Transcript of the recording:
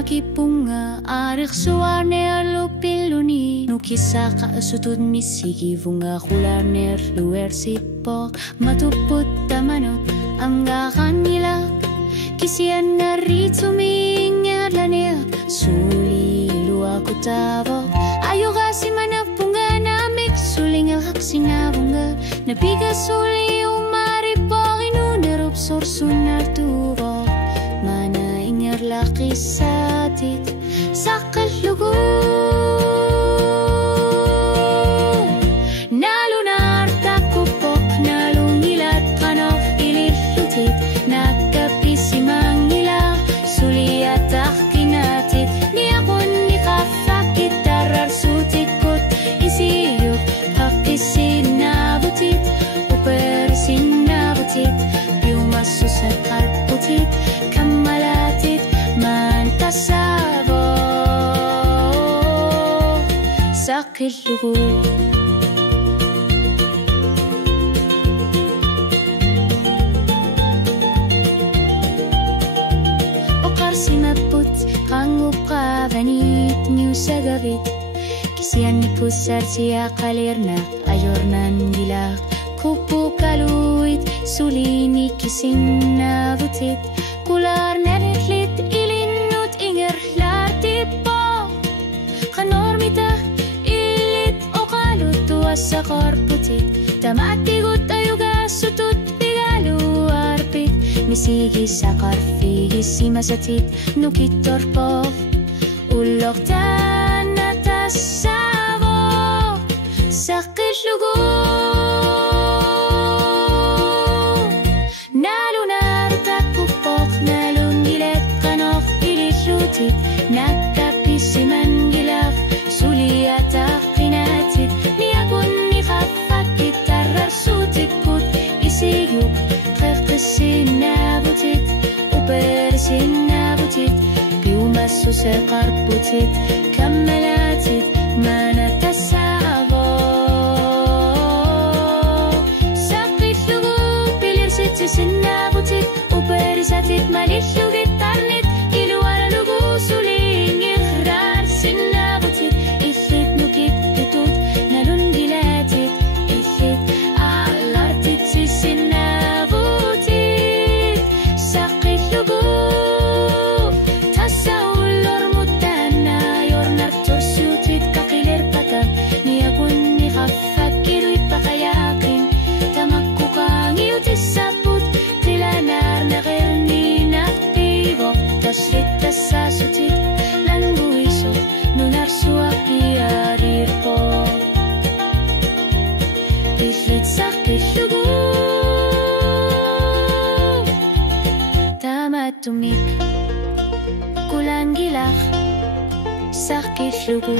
makipunga arik suarner lupiluni nukisa ka sutut misigi vunga kularner luer sipok matuput tamanot angga kanila kisian nari tumingin lanir suli lua kutavo ayo kasi manapunga namik suling elhak sinabunga nabiga suli umari pokinu nerup sorsunar tuvo mana ingar laki satit sakal lugu nalunar takupok nalungilat kanok ililutit nakapisi mangila suliatak kinatit niapon nikafakit tarar sutikot isiyuk pakisin nabutit upersin nabutit yumasusat kalputit kamalatit mantasabo sakit lugu simaput kangup kavanit niu sagavit kisian nipusar sia kalirna ayornan gilak kupu kaluit sulini kisin navutit kular nerhlit ilinut inger lartipo kanormita ilit o kalut tuas sa korputit tamatigut ayuga sutut pigalu arpit misigi sa karfigi si masatit nukitor po ulok tan natasavo sakit lugu nalunar takupok nalungilet kanok ililutit nakapisi mangilak suliatak kinatit niapon nikapakit tarar sutikut isiyuk kakasin nabutit upersin nabutit piumasusar karputit kamalatit manatasavo sakit lugu pilirsit sisin nabutit uperisatit malilugit tarnit iluara lugu suling ikhrar sin nabutit ilit nukit tutut nalungilatit ilit alartit sisin nabutit sakit lugu tasaulor mutana yornar torsutit kakiler pata niapun nikafakiruit pakayakin tamakukang iutisaput tilanar nakirni naktibo taslit tasasutit languiso nunar suaki arirpo ilit sakit lugu tamatumik kulang gilak sakit lugu